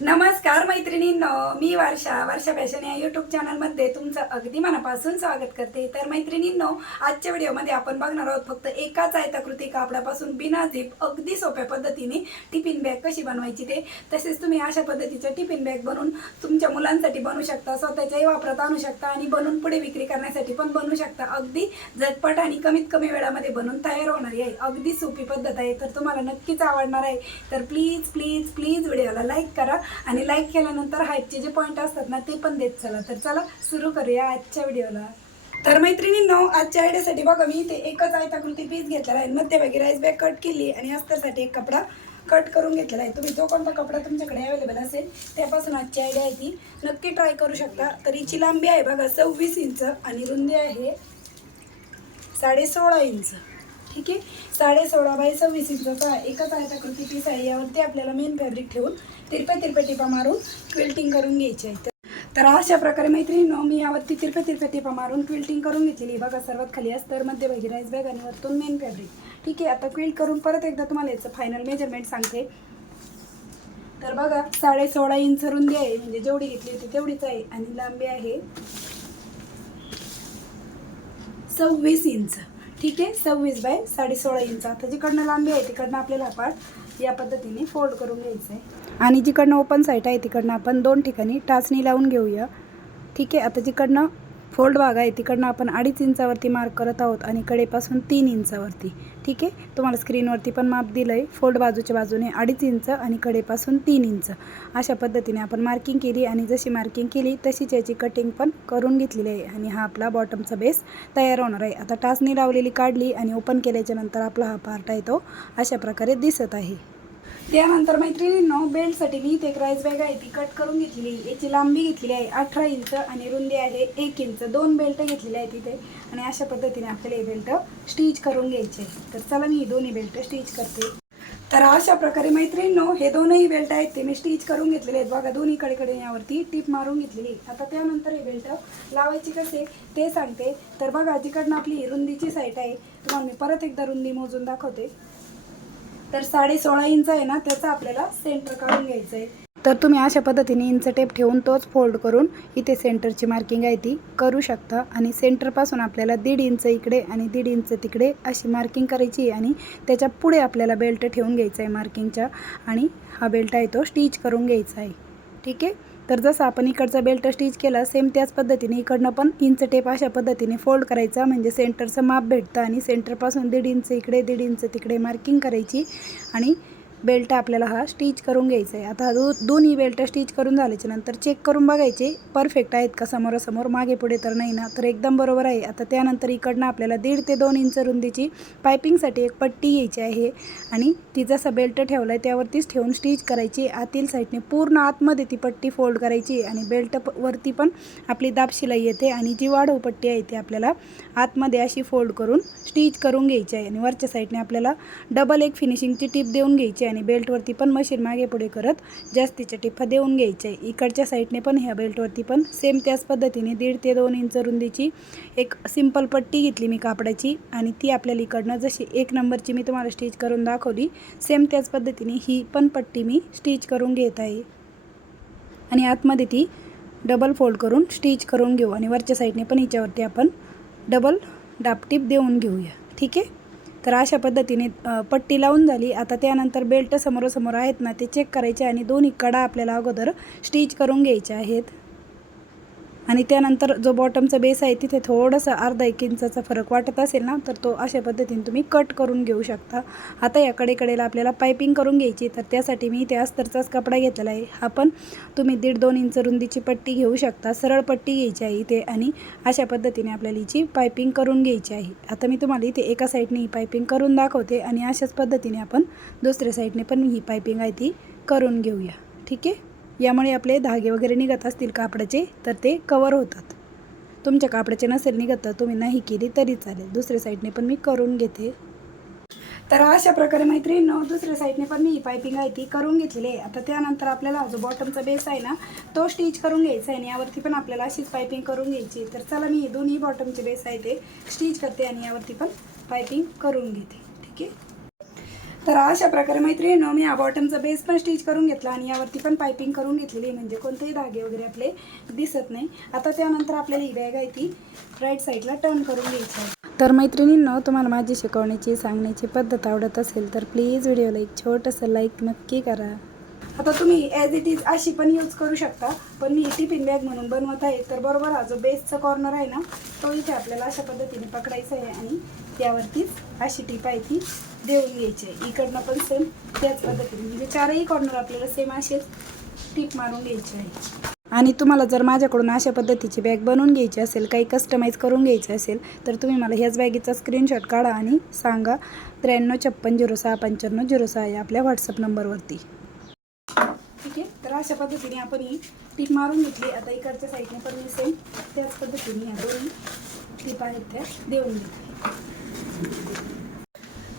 नमस्कार मैत्रिणींनो, मी वर्षा फॅशन या यूट्यूब चॅनलमध्ये तुमचं अगदी मनापासून स्वागत करते। तर मैत्रिणींनो, आजच्या व्हिडिओमध्ये आपण बघणार आहोत फक्त एकाच आयताकृती कापडापासून बिना झिप अगदी सोप्या पद्धतीने टिफिन बॅग कशी बनवायची ते। तसेच तुम्ही अशा पद्धतीचं टिफिन बॅग बनवून तुमच्या मुलांसाठी बनवू शकता, स्वतःच्याही वापरात आणू शकता आणि बनवून पुढे विक्री करण्यासाठी पण बनवू शकता। अगदी झटपट आणि कमीत कमी वेळामध्ये बनवून तयार होणारी आहे, अगदी सोपी पद्धत आहे। तर तुम्हाला नक्कीच आवडणार आहे। तर प्लीज प्लीज प्लीज व्हिडिओला लाईक करा आणि लाईक केल्यानंतर हाईटचे जे पॉइंट असतात ना ते पण देत चला। तर चला सुरू करूया आजच्या व्हिडिओला। तर मैत्रिणींनो, आजच्या आयडियासाठी बघा मी इथे एकच आयताकृती पीस घेतलेला आहे, मध्यभागी राईस बॅग कट केली आणि अस्तरसाठी एक कपडा कट करून घेतलेला आहे। तुम्ही जो कोणता कपडा तुमच्याकडे अवेलेबल असेल त्यापासून आजची आयडिया आहे ती नक्की ट्राय करू शकता। तर हिची लांबी आहे बघा 26 इंच आणि रुंदी आहे 16.5 इंच। ठीक आहे, 16.5 बाय 26 इंचाचा एकच आयताकृती पीस आहे। यावरती आपल्याला मेन फॅब्रिक ठेवून तिरपे टिपा मारून क्विल्टिंग करून घ्यायची आहे। तर अशा प्रकारे मैत्रिणींनो, मी यावरती तिरपे टिपा मारून क्विल्टिंग करून घेतलेली बघा। सर्वात खाली अस्तर, मध्यभागी राईस बॅग आणि वरतून मेन फॅब्रिक। ठीक आहे, आता क्विल्ट करून परत एकदा तुम्हाला याचं फायनल मेजरमेंट सांगते। तर बघा 16.5 इंच रुंदी आहे, म्हणजे जेवढी घेतली होती तेवढीच आहे आणि लांबी आहे 26 इंच। ठीक आहे, 26 बाय 16.5 इंच। आता जिकडनं लांबी आहे तिकडनं आपल्याला पार्ट या पद्धतीने फोल्ड करून घ्यायचं आहे आणि जिकडनं ओपन साईड आहे तिकडनं आपण 2 ठिकाणी टाचणी लावून घेऊया। ठीक आहे, आता जिकडनं फोल्ड भाग आहे तिकडनं आपण 2.5 इंचावरती मार्क करत आहोत आणि कडेपासून 3 इंचावरती। ठीक आहे, तुम्हाला स्क्रीनवरती पण माप दिलं आहे। फोल्ड बाजूच्या बाजूने 2.5 इंच आणि कडेपासून 3 इंच अशा पद्धतीने आपण मार्किंग केली आणि जशी मार्किंग केली तशीच याची कटिंग पण करून घेतलेली आहे आणि हा आपला बॉटमचा बेस तयार होणार आहे। आता टाचणी लावलेली काढली आणि ओपन केल्याच्या नंतर आपला हा पार्ट आहे तो अशा प्रकारे दिसत आहे। त्यानंतर मैत्रिणींनो, बेल्टसाठी मी इथे एक राईस बॅग आहे ती कट करून घेतली। याची लांबी घेतलेली आहे 18 इंच आणि रुंदी आहे 1 इंच। 2 बेल्ट घेतलेले आहेत इथे आणि अशा पद्धतीने आपल्याला हे बेल्ट स्टिच करून घ्यायचे। तर चला मी दोन्ही बेल्ट स्टिच करते। तर अशा प्रकारे मैत्रिणींनो, हे दोनही बेल्ट आहेत ते मी स्टिच करून घेतलेले आहेत बघा। दोन्ही कडे यावरती टीप मारून घेतलेली। आता त्यानंतर हे बेल्ट लावायचे कसे ते सांगते। तर बघा, जिकडनं आपली रुंदीची साईड आहे तुम्हाला मी परत एकदा रुंदी मोजून दाखवते। तर 16.5 इंच आहे ना, त्याचा आपल्याला सेंटर काढून घ्यायचं आहे। तर तुम्ही अशा पद्धतीने इंच टेप ठेवून तोच फोल्ड करून इथे सेंटरची मार्किंग आहे ती करू शकता आणि सेंटरपासून आपल्याला 1.5 इंच इकडे आणि 1.5 इंच तिकडे अशी मार्किंग करायची आणि त्याच्या पुढे आपल्याला बेल्ट ठेवून घ्यायचा आहे मार्किंगच्या आणि हा बेल्ट आहे तो स्टिच करून घ्यायचा आहे। ठीक आहे, तर जसं आपण इकडचा बेल्ट स्टिच केला सेम त्याच पद्धतीने इकडनं पण इंच टेप अशा पद्धतीने फोल्ड करायचा, म्हणजे सेंटरचं माप भेटतं आणि सेंटरपासून 1.5 इंच इकडे 1.5 इंच तिकडे मार्किंग करायची आणि बेल्ट आपल्याला हा स्टिच करून घ्यायचा आहे। आता दोन्ही बेल्ट स्टिच करून झाल्याच्या नंतर चेक करून बघायचे परफेक्ट आहेत का, समोरासमोर मागे पुढे तर नाही ना, तर एकदम बरोबर आहे। आता त्यानंतर इकडनं आपल्याला 1.5 ते 2 इंच रुंदीची पायपिंगसाठी एक पट्टी घ्यायची आहे आणि ती जसा बेल्ट ठेवला आहे त्यावरतीच ठेवून स्टिच करायची। आतील साईडने पूर्ण आतमध्ये ती पट्टी फोल्ड करायची आणि बेल्ट वरती पण आपली दाब शिलाई येते आणि जी वाढव पट्टी आहे ती आपल्याला आतमध्ये अशी फोल्ड करून स्टिच करून घ्यायची आहे आणि वरच्या साईडने आपल्याला डबल एक फिनिशिंगची टिप देऊन घ्यायची आणि बेल्टवरती पण मशीन मागे पुढे करत जास्तीच्या टिपा देऊन घ्यायच्या आहे। इकडच्या साईडने पण ह्या बेल्टवरती पण सेम त्याच पद्धतीने 1.5 ते 2 इंच रुंदीची एक सिंपल पट्टी घेतली मी कापडाची आणि ती आपल्याला इकडनं जशी 1 नंबरची मी तुम्हाला स्टिच करून दाखवली सेम त्याच पद्धतीने ही पण पट्टी मी स्टिच करून घेत आहे आणि आतमध्ये ती डबल फोल्ड करून स्टिच करून घेऊ आणि वरच्या साईडने पण हिच्यावरती आपण डबल डापटीप देऊन घेऊया। ठीक आहे, तर अशा पद्धतीने पट्टी लावून झाली। आता त्यानंतर बेल्ट समोरासमोर आहेत ना ते चेक करायचे आणि दोन्ही कडा आपल्याला अगोदर स्टिच करून घ्यायचे आहेत आणि त्यानंतर जो बॉटमचा बेस आहे तिथे थोडंसं अर्धा 1 इंचाचा फरक वाटत असेल ना तर तो अशा पद्धतीने तुम्ही कट करून घेऊ शकता। आता या कडेला आपल्याला पायपिंग करून घ्यायची, तर त्यासाठी मी इथे अस्तरचाच कपडा घेतलेला आहे। हा पण तुम्ही 1.5-2 इंच रुंदीची पट्टी घेऊ शकता, सरळ पट्टी घ्यायची आहे इथे आणि अशा पद्धतीने आपल्याला हिची पायपिंग करून घ्यायची आहे। आता मी तुम्हाला इथे एका साईडने ही पायपिंग करून दाखवते आणि अशाच पद्धतीने आपण दुसऱ्या साईडने पण ही पायपिंग आहे ती करून घेऊया। ठीक आहे, यामुळे आपले धागे वगैरे निघत असतील कापडाचे तर ते कवर होतात। तुमच्या कापडाचे नसेल निघत तर तुम्ही नाही केली तरी चालेल। दुसऱ्या साईडने पण मी करून घेते। तर अशा प्रकारे मैत्रिणींनो, दुसऱ्या साईडने पण मी ही पायपिंग आहे ती करून घेतलेली आहे। आता त्यानंतर आपल्याला जो बॉटमचा बेस आहे ना तो स्टिच करून घ्यायचा आहे आणि यावरती पण आपल्याला अशीच पायपिंग करून घ्यायची। तर चला मी दोन्ही बॉटमचे बेस आहे ते स्टिच करते आणि यावरती पण पायपिंग करून घेते। ठीक आहे, तर अशा प्रकारे मैत्रिणींनो मी या बॉटमचा बेस पण स्टिच करून घेतला आणि यावरती पण पायपिंग करून घेतलेली आहे, म्हणजे कोणतेही धागे वगैरे आपले दिसत नाही. आता त्यानंतर आपल्याला ही बॅग आहे ती राईट साईडला टर्न करून घ्यायची आहे. तर मैत्रिणींनो तुम्हाला माझी शिकवण्याची सांगण्याची पद्धत आवडत असेल तर प्लीज व्हिडिओला एक छोटंसं लाईक नक्की करा. आता तुम्ही ॲज इट इज अशी पण यूज करू शकता, पण मी टिफिन बॅग म्हणून बनवत आहे. तर बरोबर हा जो बेसचा कॉर्नर आहे ना तो इथे आपल्याला अशा पद्धतीने पकडायचा आहे आणि त्यावरतीच अशी टीप आहे ती देऊन घ्यायची आहे. इकडनं पण सेम त्याच पद्धतीने, म्हणजे चारही कॉर्नर आपल्याला सेम असेच टीप मारून घ्यायची आहे. आणि तुम्हाला जर माझ्याकडून अशा पद्धतीची बॅग बनवून घ्यायची असेल, काही कस्टमाइज करून घ्यायची असेल तर तुम्ही मला ह्याच बॅगेचा स्क्रीनशॉट काढा आणि सांगा 9356069506 या आपल्या व्हॉट्सअप नंबरवरती. ठीक आहे. तर अशा पद्धतीने आपण ही टीप मारून घेतली. आता इकडच्या साईडने पण मी सेम त्याच पद्धतीने ह्या दोन्ही टीप आहेत त्या देऊन घेतली.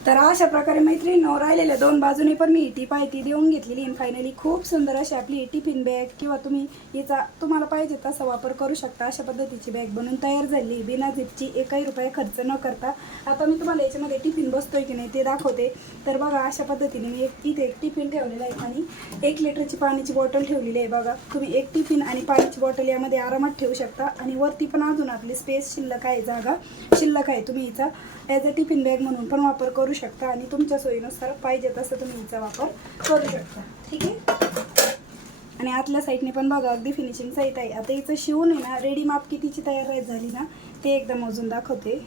तर अशा प्रकारे मैत्रिणींनो राहिलेल्या दोन बाजूने पण मी ही टीप आहे ती देऊन घेतलेली आणि फायनली खूप सुंदर अशी आपली टिफिन बॅग किंवा तुम्ही हिचा तुम्हाला पाहिजे तसा वापर करू शकता अशा पद्धतीची बॅग बनवून तयार झाली बिना झिपची, एकही रुपया खर्च न करता. आता मी तुम्हाला याच्यामध्ये टिफिन बसतोय की नाही ते दाखवते. तर बघा अशा पद्धतीने मी इथे एक टिफिन ठेवलेला आहे आणि 1 लिटरची पाण्याची बॉटल ठेवलेली आहे. बघा तुम्ही एक टिफिन आणि पाण्याची बॉटल यामध्ये आरामात ठेवू शकता आणि वरती पण अजून आपली स्पेस शिल्लक आहे, जागा शिल्लक आहे. तुम्ही हिचा ॲज अ टिफिन बॅग म्हणून पण वापर करू शकता आणि तुमच्या सोयीनुसार पाहिजे तसं तुम्ही हिचा वापर करू शकता. ठीक आहे. आणि आतल्या साईडने पण बघा अगदी फिनिशिंग सहित आहे. आता हिचं शिवून आहे ना रेडी माप कितीची तयार झाली ना ते एकदा मोजून दाखवते.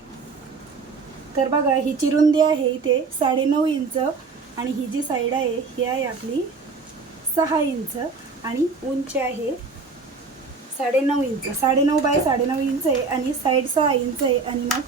तर बघा हिची रुंदी आहे इथे 9.5 इंच आणि ही जी साईड आहे ही आहे आपली 6 इंच आणि उंची आहे 9.5 इंच. 9.5 बाय 9.5 इंच आहे आणि साईड 6 इंच आहे. आणि मग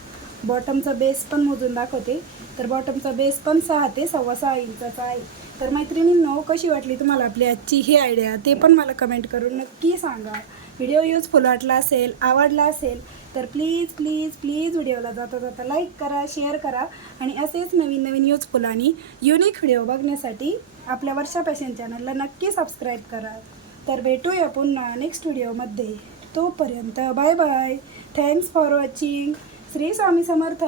बॉटमचा बेस पण मोजून दाखवते. तर बॉटमचा बेस पण 6 ते 6.25 इंचाचा आहे. तर मैत्रिणींनो कशी वाटली तुम्हाला आपली आजची ही आयडिया ते पण मला कमेंट करून नक्की सांगा. व्हिडिओ यूजफुल वाटला असेल, आवडला असेल तर प्लीज प्लीज प्लीज व्हिडिओला जाता जाता लाईक करा, शेअर करा आणि असेच नवीन नवीन यूजफुल आणि युनिक व्हिडिओ बघण्यासाठी आपल्या वर्षा फॅशन चॅनलला नक्की सबस्क्राईब करा. तर भेटूया पुन्हा नेक्स्ट व्हिडिओमध्ये. तोपर्यंत bye bye. Thanks for watching. Shri Swami Samarth.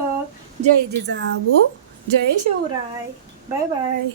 जय जिजाऊ, जय शिवराय. Bye bye.